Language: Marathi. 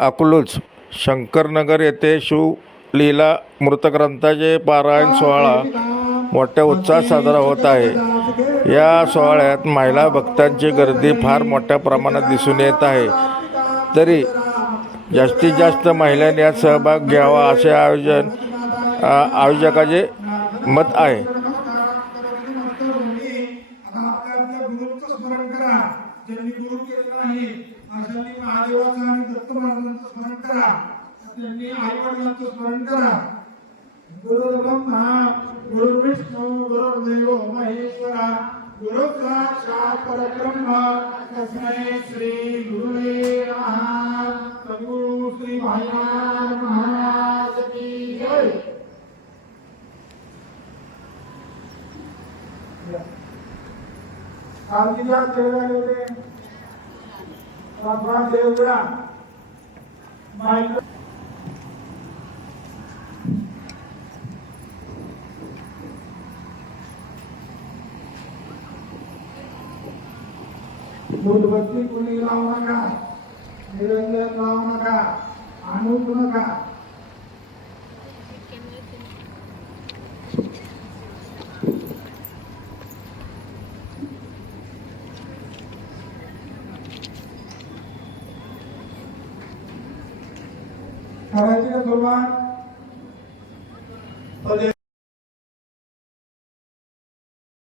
अकलूज शंकरनगर येथे शिवलीला मृतग्रंथाचे पारायण सोहळा मोठ्या उत्साहात साजरा होत आहे. या सोहळ्यात महिला भक्तांची गर्दी फार मोठ्या प्रमाणात दिसून येत आहे. तरी जास्तीत जास्त महिलांनी यात सहभाग घ्यावा असे आयोजन आयोजकाचे मत आहे. ज्यांनी गुरु केलं नाही अशांनी महादेवाचं आणि दत्त करा त्यांनी आई वडिलांचं स्मरण करा. गुरु ब्रह्मा गुरु विष्णू गुरुदेव महेश्वरा गुरु साक्षात परब्रह्म. तस्मै श्री गुरुवे नमः. सद्गुरु श्री भाईनाथ महाराज की जय. आरतीच्या देवळाला होते बाबा देवळा माईक उदबत्ती कुणी लावू नका निरंजन लावू नका आणू नका करायची का सुरुवात